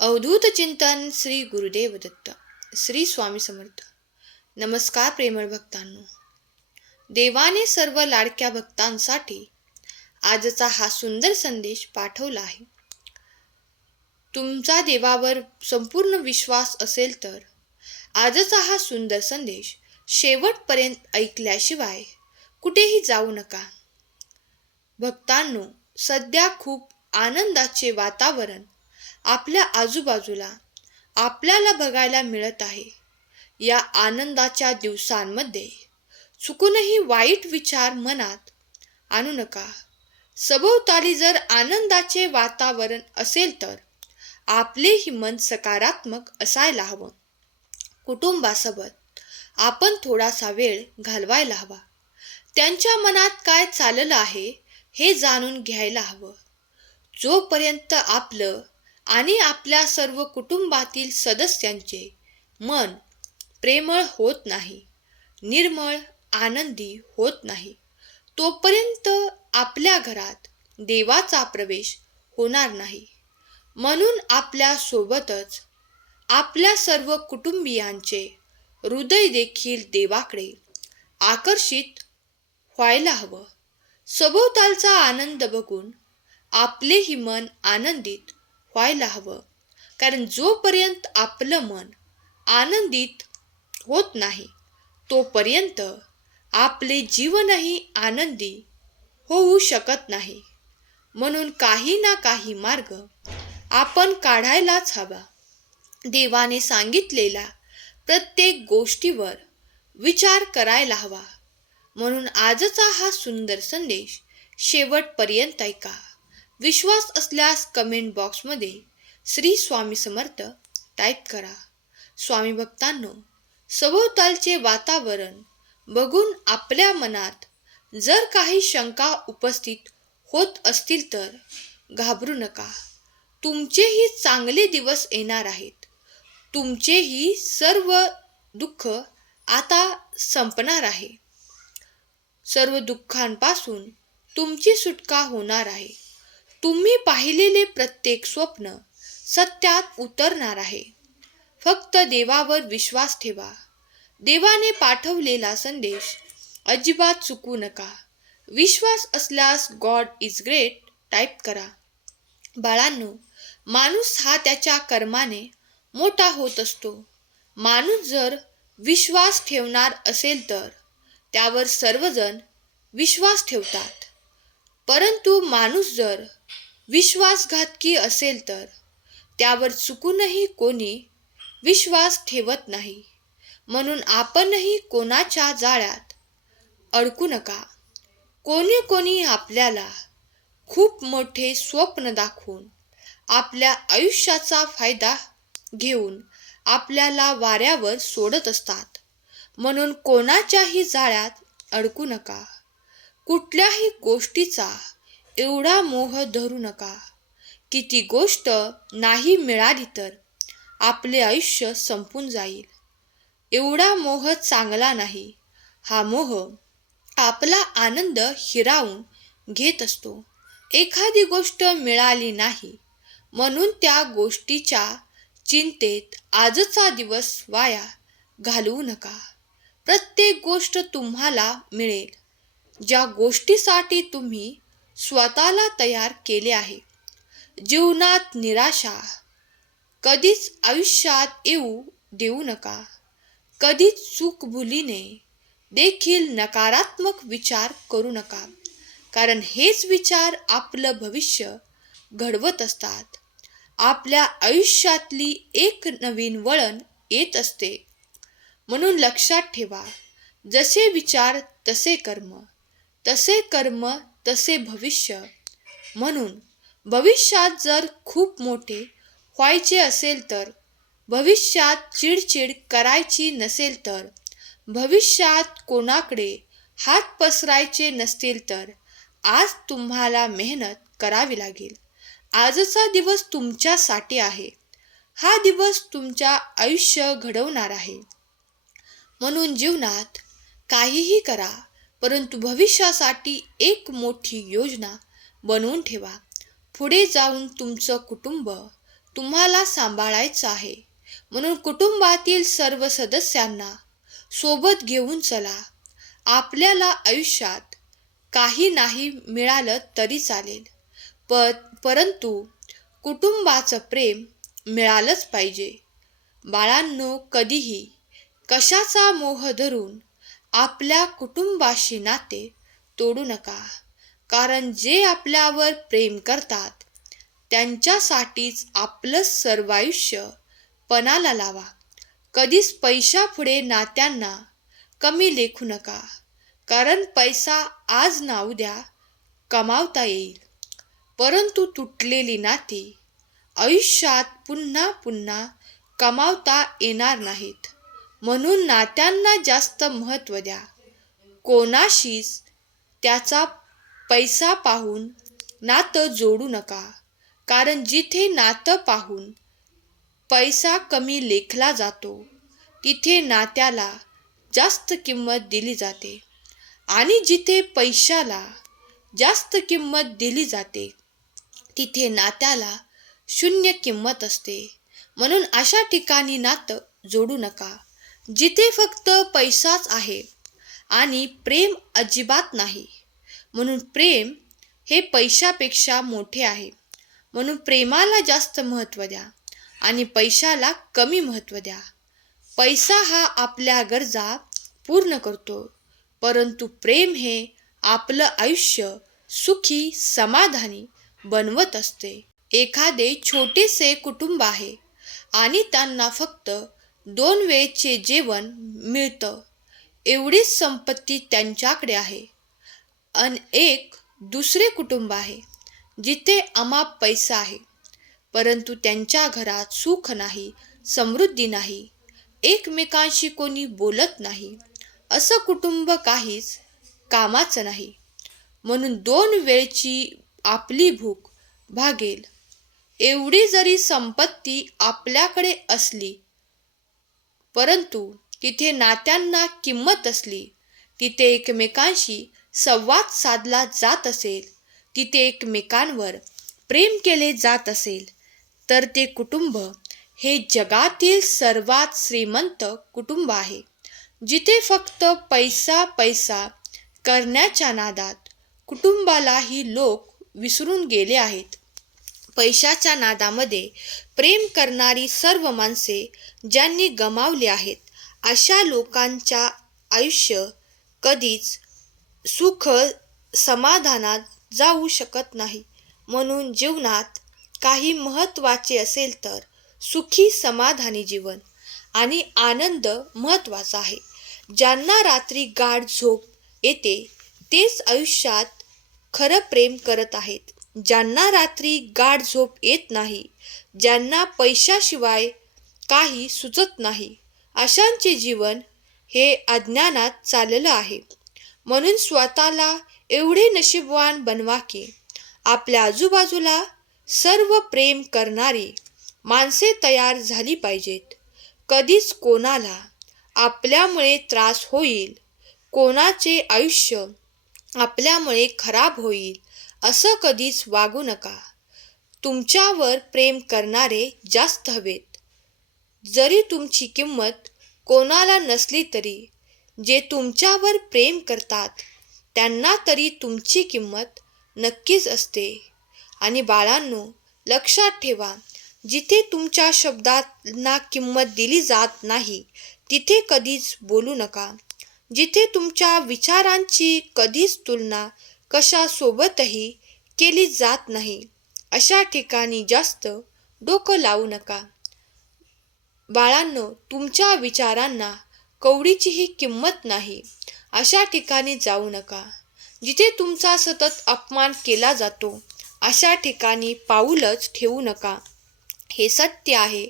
अवधूत चिंतन श्री गुरुदेव दत्त. श्री स्वामी समर्थ. नमस्कार प्रेमळ भक्तांनो. देवाने सर्व लाडक्या भक्तांसाठी आजचा हा सुंदर संदेश पाठवला आहे. तुमचा देवावर संपूर्ण विश्वास असेल तर आजचा हा सुंदर संदेश शेवटपर्यंत ऐकल्याशिवाय कुठेही जाऊ नका. भक्तांनो, सध्या खूप आनंदाचे वातावरण आपल्या आजूबाजूला आपल्याला बघायला मिळत आहे. या आनंदाच्या दिवसांमध्ये चुकूनही वाईट विचार मनात आणू नका. सभोवताली जर आनंदाचे वातावरण असेल तर आपलेही मन सकारात्मक असायला हवं. कुटुंबासोबत आपण थोडासा वेळ घालवायला हवा. त्यांच्या मनात काय चाललं आहे हे जाणून घ्यायला हवं. जोपर्यंत आपलं आणि आपल्या सर्व कुटुंबातील सदस्यांचे मन प्रेमळ होत नाही, निर्मळ आनंदी होत नाही, तोपर्यंत आपल्या घरात देवाचा प्रवेश होणार नाही. म्हणून आपल्या सोबतच आपल्या सर्व कुटुंबियांचे हृदय देखील देवाकडे आकर्षित व्हायला हवं. सभोवतालचा आनंद बघून आपलेही मन आनंदित व्हायला हवं. कारण जोपर्यंत आपलं मन आनंदित होत नाही तोपर्यंत आपले जीवनही आनंदी होऊ शकत नाही. म्हणून काही ना काही मार्ग आपण काढायलाच हवा. देवाने सांगितलेल्या प्रत्येक गोष्टीवर विचार करायला हवा. म्हणून आजचा हा सुंदर संदेश शेवटपर्यंत ऐका. विश्वास असल्यास कमेंट बॉक्समध्ये श्री स्वामी समर्थ टाईप करा. स्वामी भक्तांनो, सभोवतालचे वातावरण बघून आपल्या मनात जर काही शंका उपस्थित होत असतील तर घाबरू नका. तुमचेही चांगले दिवस येणार आहेत. तुमचेही सर्व दुःख आता संपणार आहे. सर्व दुःखांपासून तुमची सुटका होणार आहे. तुम्ही पाहिलेले प्रत्येक स्वप्न सत्यात उतरणार आहे. फक्त देवावर विश्वास ठेवा. देवाने पाठवलेला संदेश अजिबात चुकू नका. विश्वास असल्यास गॉड इज ग्रेट टाईप करा. बाळांनो, माणूस हा त्याच्या कर्माने मोठा होत असतो. माणूस जर विश्वास ठेवणार असेल तर त्यावर सर्वजण विश्वास ठेवतात. परंतु माणूस जर विश्वासघातकी असेल तर त्यावर चुकूनही कोणी विश्वास ठेवत नाही. म्हणून आपणही कोणाच्या जाळ्यात अडकू नका. कोणी आपल्याला खूप मोठे स्वप्न दाखवून आपल्या आयुष्याचा फायदा घेऊन आपल्याला वाऱ्यावर सोडत असतात. म्हणून कोणाच्याही जाळ्यात अडकू नका. कुठल्याही गोष्टीचा एवढा मोह धरू नका की ती गोष्ट नाही मिळाली तर आपले आयुष्य संपून जाईल. एवढा मोह चांगला नाही. हा मोह आपला आनंद हिरावून घेत असतो. एखादी गोष्ट मिळाली नाही म्हणून त्या गोष्टीच्या चिंतेत आजचा दिवस वाया घालवू नका. प्रत्येक गोष्ट तुम्हाला मिळेल ज्या गोष्टीसाठी तुम्ही स्वतःला तयार केले आहे. जीवनात निराशा कधीच आयुष्यात येऊ देऊ नका. कधीच चूकभुलीने देखील नकारात्मक विचार करू नका. कारण हेच विचार आपलं भविष्य घडवत असतात. आपल्या आयुष्यातली एक नवीन वळण येत असते. म्हणून लक्षात ठेवा, जसे विचार तसे कर्म, तसे कर्म तसे भविष्य. म्हणून भविष्यात जर खूप मोठे व्हायचे असेल तर, भविष्यात चिडचिड करायची नसेल तर, भविष्यात कोणाकडे हात पसरायचे नसतील तर आज तुम्हाला मेहनत करावी लागेल. आजचा दिवस तुमच्यासाठी आहे. हा दिवस तुमच्या आयुष्य घडवणार आहे. म्हणून जीवनात काहीही करा, परंतु भविष्यासाठी एक मोठी योजना बनवून ठेवा. पुढे जाऊन तुमचं कुटुंब तुम्हाला सांभाळायचं आहे. म्हणून कुटुंबातील सर्व सदस्यांना सोबत घेऊन चला. आपल्याला आयुष्यात काही नाही मिळालं तरी चालेल, परंतु कुटुंबाचं प्रेम मिळालंच पाहिजे. बाळांनो, कधीही कशाचा मोह धरून आपल्या कुटुंबाशी नाते तोडू नका. कारण जे आपल्यावर प्रेम करतात त्यांच्यासाठीच आपलं सर्व आयुष्य पणाला लावा. कधीच पैशापुढे नात्यांना कमी लेखू नका. कारण पैसा आज ना उद्या कमावता येईल, परंतु तुटलेली नाती आयुष्यात पुन्हा पुन्हा कमावता येणार नाहीत. म्हणून नात्यांना जास्त महत्त्व द्या. कोणाशीच त्याचा पैसा पाहून नातं जोडू नका. कारण जिथे नातं पाहून पैसा कमी लेखला जातो तिथे नात्याला जास्त किंमत दिली जाते, आणि जिथे पैशाला जास्त किंमत दिली जाते तिथे नात्याला शून्य किंमत असते. म्हणून अशा ठिकाणी नातं जोडू नका जिथे फक्त पैसाच आहे आणि प्रेम अजिबात नाही. म्हणून प्रेम हे पैशापेक्षा मोठे आहे. म्हणून प्रेमाला जास्त महत्त्व द्या आणि पैशाला कमी महत्त्व द्या. पैसा हा आपल्या गरजा पूर्ण करतो, परंतु प्रेम हे आपलं आयुष्य सुखी समाधानी बनवत असते. एखादे छोटेसे कुटुंब आहे आणि त्यांना फक्त 2 वेळचे जेवण मिळतं, एवढीच संपत्ती त्यांच्याकडे आहे. एक दुसरे कुटुंब आहे जिथे अमाप पैसा आहे, परंतु त्यांच्या घरात सुख नाही, समृद्धी नाही, एकमेकांशी कोणी बोलत नाही. असं कुटुंब काहीच कामाचं नाही. म्हणून 2 वेळची आपली भूक भागेल एवढी जरी संपत्ती आपल्याकडे असली, परंतु तिथे नात्यांना किंमत असली, तिथे एकमेकांशी संवाद साधला जात असेल, तिथे एकमेकांवर प्रेम केले जात असेल, तर ते कुटुंब हे जगातील सर्वात श्रीमंत कुटुंब आहे. जिथे फक्त पैसा पैसा करण्याच्या नादात कुटुंबालाही लोक विसरून गेले आहेत. पैशाच्या नादामध्ये प्रेम करणारी सर्व माणसे ज्यांनी गमावली आहेत, अशा लोकांच्या आयुष्य कधीच सुख समाधानात जाऊ शकत नाही. म्हणून जीवनात काही महत्त्वाचे असेल तर सुखी समाधानी जीवन आणि आनंद महत्त्वाचा आहे. ज्यांना रात्री गाढ झोप येते तेच आयुष्यात खरं प्रेम करत आहेत. ज्यांना रात्री गाढ झोप येत नाही, ज्यांना पैशाशिवाय काही सुचत नाही, अशांचे जीवन हे अज्ञानात चाललं आहे. म्हणून स्वतःला एवढे नशीबवान बनवा की आपल्या आजूबाजूला सर्व प्रेम करणारी माणसे तयार झाली पाहिजेत. कधीच कोणाला आपल्यामुळे त्रास होईल, कोणाचे आयुष्य आपल्यामुळे खराब होईल असं कधीच वागू नका. तुमच्यावर प्रेम करणारे जास्त हवेत. जरी तुमची किंमत कोणाला नसली तरी जे तुमच्यावर प्रेम करतात त्यांना तरी तुमची किंमत नक्कीच असते. आणि बाळांनो, लक्षात ठेवा, जिथे तुमच्या शब्दांना किंमत दिली जात नाही तिथे कधीच बोलू नका. जिथे तुमच्या विचारांची कधीच तुलना कशासोबतही केली जात नाही, अशा ठिकाणी जास्त डोकं लावू नका. बाळांनो, तुमच्या विचारांना कवडीचीही किंमत नाही, अशा ठिकाणी जाऊ नका. जिथे तुमचा सतत अपमान केला जातो अशा ठिकाणी पाऊलच ठेवू नका. हे सत्य आहे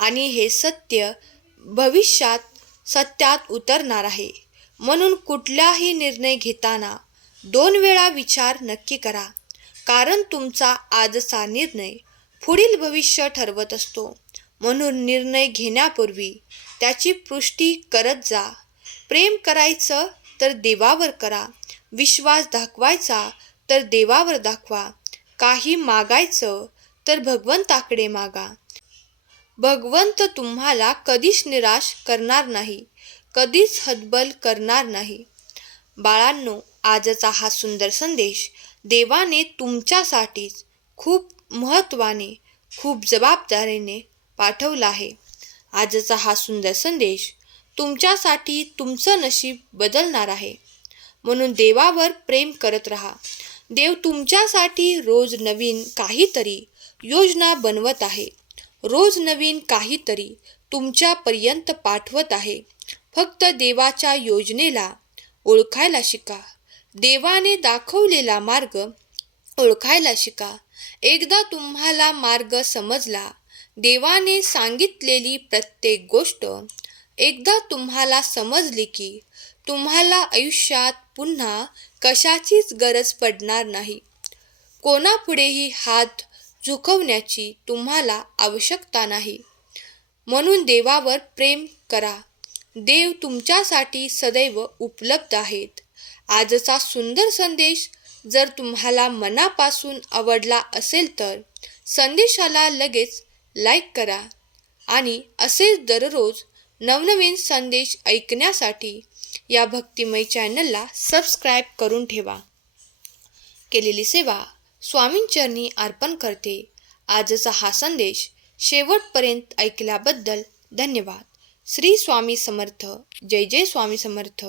आणि हे सत्य भविष्यात सत्यात उतरणार आहे. म्हणून कुठलाही निर्णय घेताना 2 वेळा विचार नक्की करा. कारण तुमचा आजचा निर्णय पुढील भविष्य ठरवत असतो. म्हणून निर्णय घेण्यापूर्वी त्याची पुष्टी करत जा. प्रेम करायचं तर देवावर करा. विश्वास दाखवायचा तर देवावर दाखवा. काही मागायचं तर भगवंताकडे मागा. भगवंत तुम्हाला कधीच निराश करणार नाही, कधीच हतबल करणार नाही. बाळांनो, आजचा हा सुंदर संदेश देवाने तुमच्यासाठीच खूप महत्त्वाने, खूप जबाबदारीने पाठवला आहे. आजचा हा सुंदर संदेश तुमच्यासाठी तुमचं नशीब बदलणार आहे. म्हणून देवावर प्रेम करत राहा. देव तुमच्यासाठी रोज नवीन काहीतरी योजना बनवत आहे. रोज नवीन काहीतरी तुमच्यापर्यंत पाठवत आहे. फक्त देवाच्या योजनेला ओळखायला शिका. देवाने दाखवलेला मार्ग ओळखायला शिका. एकदा तुम्हाला मार्ग समजला, देवाने सांगितलेली प्रत्येक गोष्ट एकदा तुम्हाला समजली की तुम्हाला आयुष्यात पुन्हा कशाचीच गरज पडणार नाही. कोणापुढेही हात झुकवण्याची तुम्हाला आवश्यकता नाही. म्हणून देवावर प्रेम करा. देव तुमच्यासाठी सदैव उपलब्ध आहेत. आजचा सुंदर संदेश जर तुम्हाला मनापासून आवडला असेल तर संदेशाला लगेच लाईक करा आणि असेच दररोज नवनवीन संदेश ऐकण्यासाठी या भक्तिमय चॅनलला सबस्क्राईब करून ठेवा. केलेली सेवा स्वामींचरणी अर्पण करते. आजचा हा संदेश शेवटपर्यंत ऐकल्याबद्दल धन्यवाद. श्री स्वामी समर्थ. जय जय स्वामी समर्थ.